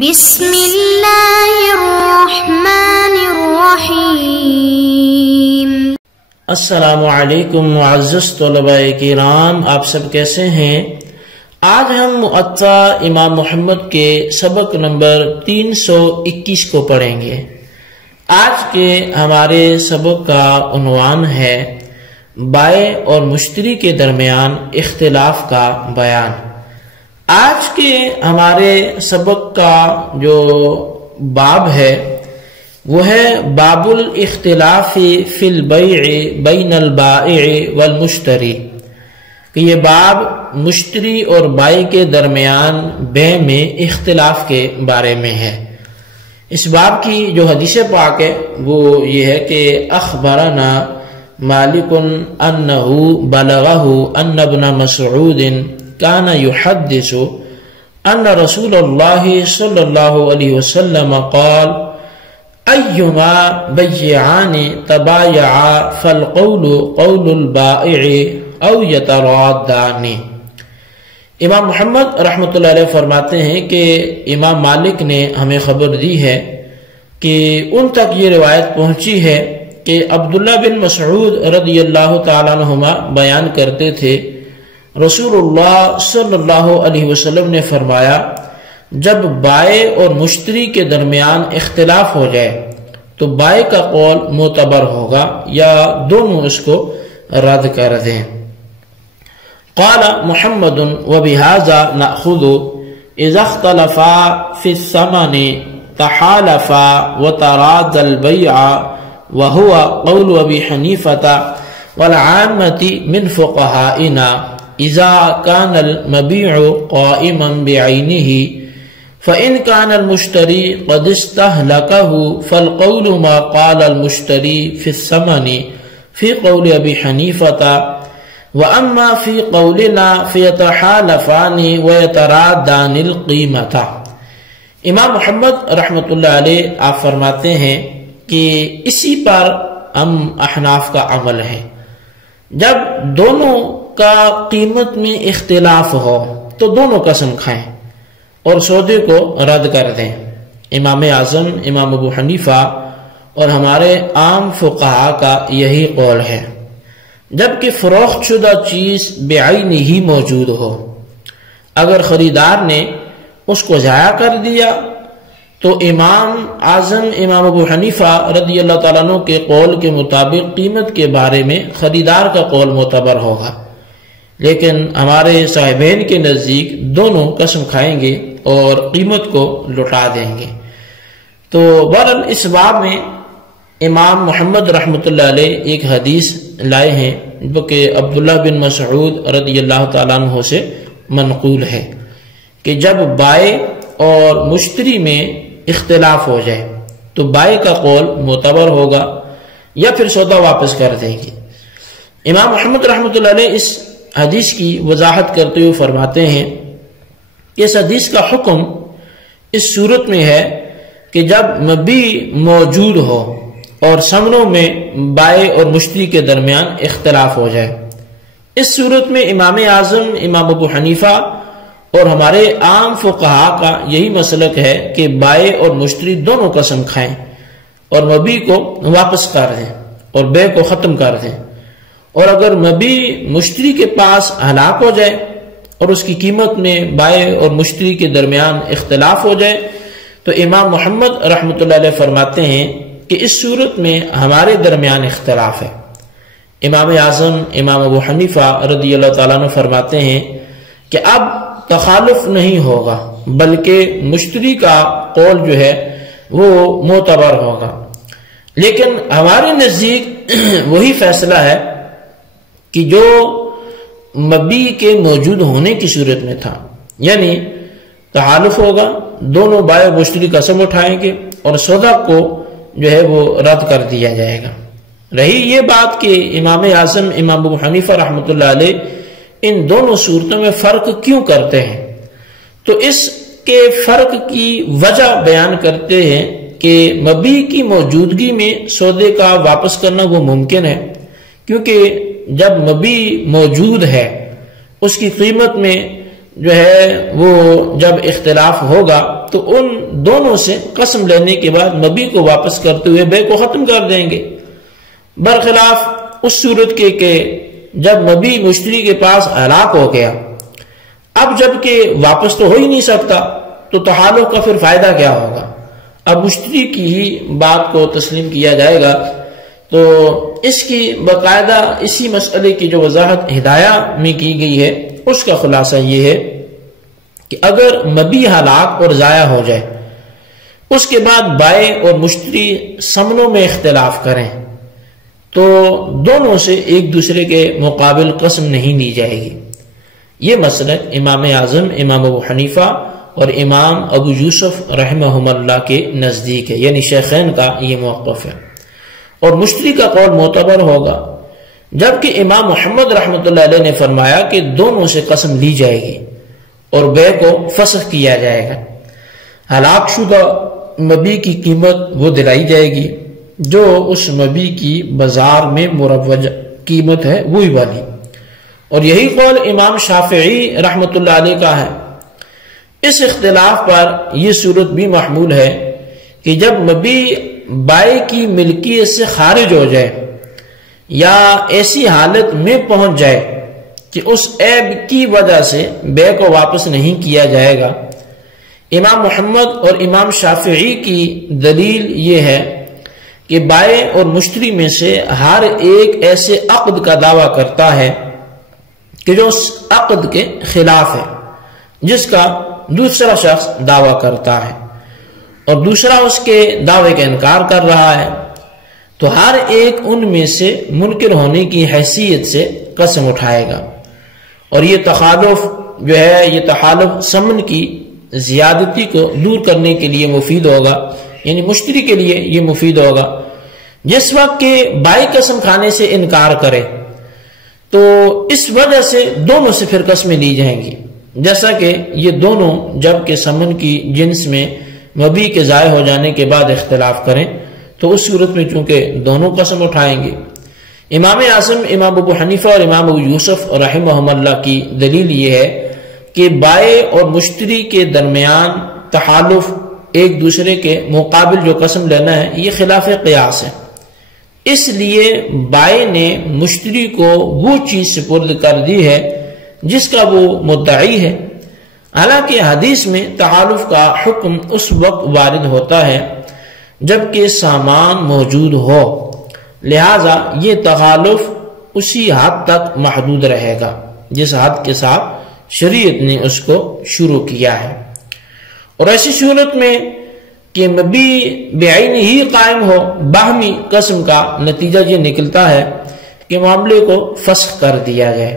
بسم اللہ الرحمن الرحیم۔ السلام علیکم معزز طلباء کرام، آپ سب کیسے ہیں؟ آج ہم مؤطا امام محمد کے سبق نمبر 321 کو پڑھیں گے۔ آج کے ہمارے سبق کا عنوان ہے بائع اور مشتری کے درمیان اختلاف کا بیان۔ آج کے ہمارے سبق کا جو باب ہے وہ ہے باب الاختلاف فی البیع بین البائع والمشتری، کہ یہ باب مشتری اور بائع کے درمیان بیع میں اختلاف کے بارے میں ہے۔ اس باب کی جو حدیث پاک ہے وہ یہ ہے کہ اخبرنا مالک انہ بلغہ ان ابن مسعود کان یحدث ان رسول اللہ صلی اللہ علیہ وسلم قال ایما بیعان تبایعا فالقول قول البائع او یترادان۔ امام محمد رحمۃ اللہ علیہ فرماتے ہیں کہ امام مالک نے ہمیں خبر دی ہے کہ ان تک یہ روایت پہنچی ہے کہ عبداللہ بن مسعود رضی اللہ تعالیٰ عنہما بیان کرتے تھے، رسول اللہ صلی اللہ علیہ وسلم نے فرمایا جب بائع اور مشتری کے درمیان اختلاف ہو جائے تو بائع کا قول معتبر ہوگا یا دونوں اس کو رد کر دیں۔ قال محمد وبهذا نأخذ اذا اختلفا في الثمن تحالفا وتراضى البيع وهو قول ابي حنيفة والعامة من فقهائنا اذا كان المبيع قائما بعينه فإن كان المشتري قد استهلكه فالقول ما قال المشتري في الثمن في قول ابي حنيفة وَأَمَّا فِي قَوْلِنَا فَيَتَحَالَفَانِ وَيَتَرَادَانِ الْقِيمَةَ۔ امام محمد رحمۃ اللہ علیہ آپ فرماتے ہیں کہ اسی پر ہم احناف کا عمل ہے، جب دونوں کا قیمت میں اختلاف ہو تو دونوں قسم کھائیں اور سودے کو رد کر دیں۔ امام اعظم امام ابو حنیفہ اور ہمارے عام فقہا کا یہی قول ہے، جبکہ فروخت شدہ چیز بعین ہی موجود ہو، اگر خریدار نے اس کو ضائع کر دیا تو امام اعظم امام ابو حنیفہ رضی اللہ تعالیٰ عنہ کے قول کے مطابق قیمت کے بارے میں خریدار کا قول معتبر ہوگا، لیکن ہمارے صاحبین کے نزدیک دونوں قسم کھائیں گے اور قیمت کو لٹا دیں گے۔ تو بہرحال اس باب میں امام محمد رحمۃ اللہ علیہ ایک حدیث لائے ہیں جو کہ عبداللہ بن مسعود رضی اللہ تعالیٰ عنہ سے منقول ہے کہ جب بائع اور مشتری میں اختلاف ہو جائے تو بائع کا قول معتبر ہوگا یا پھر سودا واپس کر دیں گے۔ امام محمد رحمۃ اللہ علیہ اس حدیث کی وضاحت کرتے ہوئے فرماتے ہیں کہ اس حدیث کا حکم اس صورت میں ہے کہ جب مبیع موجود ہو اور ثمنوں میں بائع اور مشتری کے درمیان اختلاف ہو جائے۔ اس صورت میں امام اعظم امام ابو حنیفہ اور ہمارے عام فقہا کا یہی مسلک ہے کہ بائع اور مشتری دونوں قسم کھائیں اور مبیع کو واپس کر دیں اور بیع کو ختم کر دیں، اور اگر مبیع مشتری کے پاس ہلاک ہو جائے اور اس کی قیمت میں بائع اور مشتری کے درمیان اختلاف ہو جائے تو امام محمد رحمۃ اللہ علیہ فرماتے ہیں کہ اس صورت میں ہمارے درمیان اختلاف ہے۔ امام اعظم امام ابو حنیفہ رضی اللہ تعالیٰ عنہ فرماتے ہیں کہ اب تخالف نہیں ہوگا بلکہ مشتری کا قول جو ہے وہ معتبر ہوگا، لیکن ہمارے نزدیک وہی فیصلہ ہے کہ جو مبیع کے موجود ہونے کی صورت میں تھا، یعنی تحالف ہوگا، دونوں بائع و مشتری قسم اٹھائیں گے اور سودا کو جو ہے وہ رد کر دیا جائے گا۔ رہی یہ بات کہ امام اعظم امام ابو حنیفہ رحمۃ اللہ علیہ ان دونوں صورتوں میں فرق کیوں کرتے ہیں، تو اس کے فرق کی وجہ بیان کرتے ہیں کہ مبیع کی موجودگی میں سودے کا واپس کرنا وہ ممکن ہے، کیونکہ جب مبیع موجود ہے اس کی قیمت میں جو ہے وہ جب اختلاف ہوگا تو ان دونوں سے قسم لینے کے بعد مبی کو واپس کرتے ہوئے بے کو ختم کر دیں گے، برخلاف اس صورت کے کہ جب مبی مشتری کے پاس ہلاک ہو گیا، اب جب کہ واپس تو ہو ہی نہیں سکتا تو تحالف کا پھر فائدہ کیا ہوگا؟ اب مشتری کی ہی بات کو تسلیم کیا جائے گا۔ تو اس کی باقاعدہ اسی مسئلے کی جو وضاحت ہدایہ میں کی گئی ہے اس کا خلاصہ یہ ہے کہ اگر مبی ہلاک اور ضائع ہو جائے، اس کے بعد بائع اور مشتری ثمنوں میں اختلاف کریں تو دونوں سے ایک دوسرے کے مقابل قسم نہیں لی جائے گی۔ یہ مسلک امام اعظم امام ابو حنیفہ اور امام ابو یوسف رحمہم اللہ کے نزدیک ہے، یعنی شیخین کا یہ موقف ہے، اور مشتری کا قول معتبر ہوگا، جبکہ امام محمد رحمۃ اللہ علیہ نے فرمایا کہ دونوں سے قسم لی جائے گی اور بے کو فسخ کیا جائے گا۔ ہلاک شدہ مبی کی قیمت وہ دلائی جائے گی جو اس مبی کی بازار میں مروج قیمت ہے وہی والی، اور یہی قول امام شافعی رحمۃ اللہ علیہ کا ہے۔ اس اختلاف پر یہ صورت بھی محمول ہے کہ جب مبی بائع کی ملکیت سے خارج ہو جائے یا ایسی حالت میں پہنچ جائے کہ اس عیب کی وجہ سے بے کو واپس نہیں کیا جائے گا، امام محمد اور امام شافعی کی دلیل یہ ہے کہ بائع اور مشتری میں سے ہر ایک ایسے عقد کا دعویٰ کرتا ہے کہ جو اس عقد کے خلاف ہے جس کا دوسرا شخص دعویٰ کرتا ہے، اور دوسرا اس کے دعوے کا انکار کر رہا ہے، تو ہر ایک ان میں سے منکر ہونے کی حیثیت سے قسم اٹھائے گا، اور یہ تخالف جو ہے یہ تحالف ثمن کی زیادتی کو دور کرنے کے لیے مفید ہوگا، یعنی مشتری کے لیے یہ مفید ہوگا۔ جس وقت کہ بائع قسم کھانے سے انکار کرے تو اس وجہ سے دونوں سے پھر قسمیں لی جائیں گی، جیسا کہ یہ دونوں جب کہ ثمن کی جنس میں مبی کے ضائع ہو جانے کے بعد اختلاف کریں تو اس صورت میں چونکہ دونوں قسم اٹھائیں گے۔ امام اعظم امام ابو حنیفہ اور امام ابو یوسف رحمہم اللہ کی دلیل یہ ہے کہ بائع اور مشتری کے درمیان تحالف ایک دوسرے کے مقابل جو قسم لینا ہے یہ خلاف قیاس ہے، اس لیے بائع نے مشتری کو وہ چیز سپرد کر دی ہے جس کا وہ مدعی ہے، حالانکہ حدیث میں تحالف کا حکم اس وقت وارد ہوتا ہے جبکہ سامان موجود ہو، لہذا یہ تحالف اسی حد تک محدود رہے گا جس حد کے ساتھ شریعت نے اس کو شروع کیا ہے، اور ایسی صورت میں کہ مبی بعین ہی قائم ہو باہمی قسم کا نتیجہ یہ نکلتا ہے کہ معاملے کو فسخ کر دیا جائے،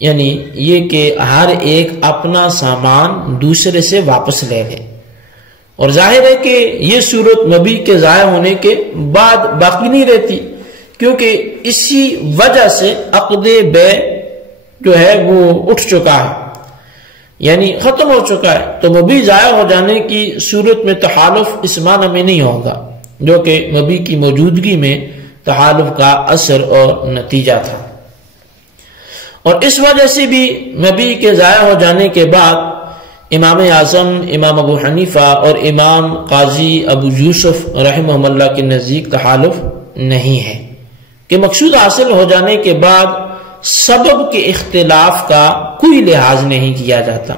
یعنی یہ کہ ہر ایک اپنا سامان دوسرے سے واپس لے لے، اور ظاہر ہے کہ یہ صورت مبی کے ضائع ہونے کے بعد باقی نہیں رہتی، کیونکہ اسی وجہ سے عقد بے جو ہے وہ اٹھ چکا ہے، یعنی ختم ہو چکا ہے، تو مبی ضائع ہو جانے کی صورت میں تحالف اس معنی میں نہیں ہوگا جو کہ مبی کی موجودگی میں تحالف کا اثر اور نتیجہ تھا، اور اس وجہ سے بھی مبی کے ضائع ہو جانے کے بعد امام اعظم امام ابو حنیفہ اور امام قاضی ابو یوسف رحمہ اللہ کے نزدیک تحالف نہیں ہے کہ مقصود حاصل ہو جانے کے بعد سبب کے اختلاف کا کوئی لحاظ نہیں کیا جاتا،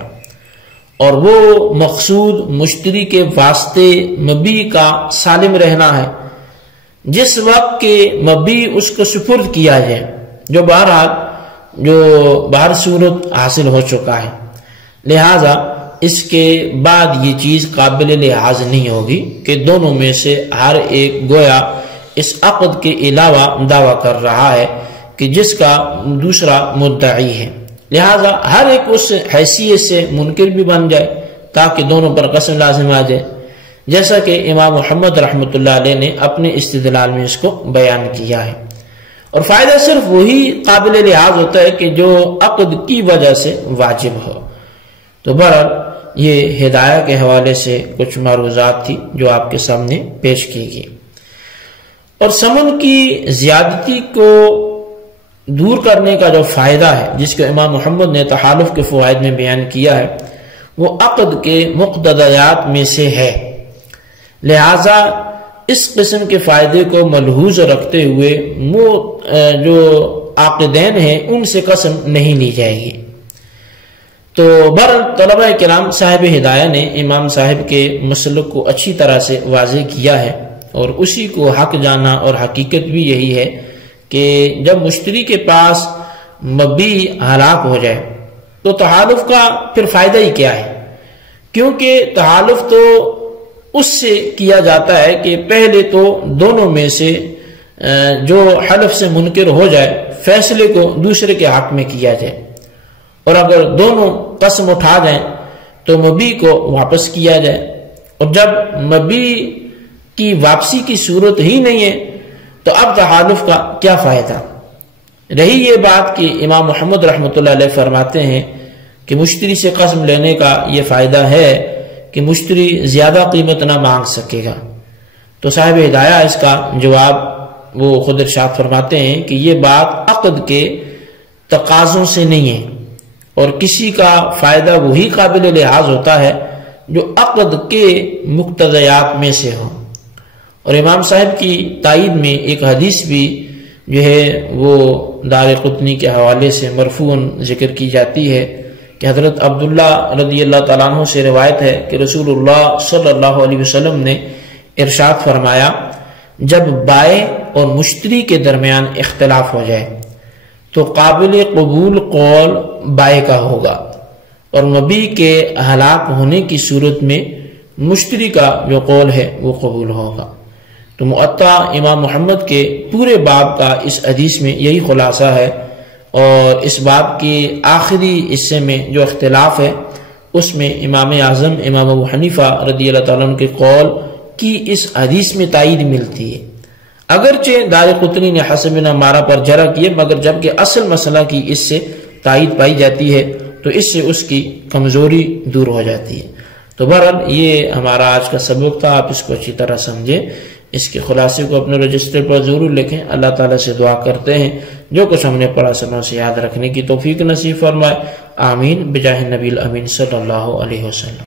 اور وہ مقصود مشتری کے واسطے مبی کا سالم رہنا ہے جس وقت کہ مبی اس کو سپرد کیا جائے جو باہر صورت حاصل ہو چکا ہے، لہذا اس کے بعد یہ چیز قابل لحاظ نہیں ہوگی کہ دونوں میں سے ہر ایک گویا اس عقد کے علاوہ دعویٰ کر رہا ہے کہ جس کا دوسرا مدعی ہے، لہذا ہر ایک اس حیثیت سے منکر بھی بن جائے تاکہ دونوں پر قسم لازم آ جائے، جیسا کہ امام محمد رحمۃ اللہ علیہ نے اپنے استدلال میں اس کو بیان کیا ہے، اور فائدہ صرف وہی قابل لحاظ ہوتا ہے کہ جو عقد کی وجہ سے واجب ہو۔ تو بہرحال یہ ہدایہ کے حوالے سے کچھ معروضات تھی جو آپ کے سامنے پیش کی گئی، اور ثمن کی زیادتی کو دور کرنے کا جو فائدہ ہے جس کو امام محمد نے تحالف کے فوائد میں بیان کیا ہے وہ عقد کے مقتضیات میں سے ہے، لہذا اس قسم کے فائدے کو ملحوظ رکھتے ہوئے وہ جو عاقدین ہیں ان سے قسم نہیں لی جائے گی۔ تو بہرحال طلبہ کرام صاحب ہدایہ نے امام صاحب کے مسلک کو اچھی طرح سے واضح کیا ہے، اور اسی کو حق جانا، اور حقیقت بھی یہی ہے کہ جب مشتری کے پاس مبی ہلاک ہو جائے تو تحالف کا پھر فائدہ ہی کیا ہے، کیونکہ تحالف تو اس سے کیا جاتا ہے کہ پہلے تو دونوں میں سے جو حلف سے منکر ہو جائے فیصلے کو دوسرے کے حق میں کیا جائے، اور اگر دونوں قسم اٹھا جائیں تو مبی کو واپس کیا جائے، اور جب مبی کی واپسی کی صورت ہی نہیں ہے تو اب تحالف کا کیا فائدہ۔ رہی یہ بات کہ امام محمد رحمۃ اللہ علیہ فرماتے ہیں کہ مشتری سے قسم لینے کا یہ فائدہ ہے کہ مشتری زیادہ قیمت نہ مانگ سکے گا، تو صاحب ہدایہ اس کا جواب وہ خود ارشاد فرماتے ہیں کہ یہ بات عقد کے تقاضوں سے نہیں ہے، اور کسی کا فائدہ وہی قابل لحاظ ہوتا ہے جو عقد کے مقتضیات میں سے ہو۔ اور امام صاحب کی تائید میں ایک حدیث بھی جو ہے وہ دارقطنی کے حوالے سے مرفوعاً ذکر کی جاتی ہے کہ حضرت عبداللہ رضی اللہ تعالیٰ عنہ سے روایت ہے کہ رسول اللہ صلی اللہ علیہ وسلم نے ارشاد فرمایا، جب بائع اور مشتری کے درمیان اختلاف ہو جائے تو قابل قبول قول بائع کا ہوگا، اور مبی کے ہلاک ہونے کی صورت میں مشتری کا جو قول ہے وہ قبول ہوگا۔ تو معطا امام محمد کے پورے باب کا اس حدیث میں یہی خلاصہ ہے، اور اس باب کے آخری حصے میں جو اختلاف ہے اس میں امام اعظم امام ابو حنیفہ رضی اللہ تعالیٰ عنہ کے قول کی اس حدیث میں تائید ملتی ہے، اگرچہ دارقطنی نے حسب مارا پر جرح کیے، مگر جبکہ اصل مسئلہ کی اس سے تائید پائی جاتی ہے تو اس سے اس کی کمزوری دور ہو جاتی ہے۔ تو بہرحال یہ ہمارا آج کا سبق تھا، آپ اس کو اچھی طرح سمجھیں، اس کے خلاصے کو اپنے رجسٹر پر ضرور لکھیں۔ اللہ تعالیٰ سے دعا کرتے ہیں جو کچھ ہم نے پڑھا سنوں سے یاد رکھنے کی توفیق نصیب فرمائے، آمین بجاہ نبی الامین صلی اللہ علیہ وسلم۔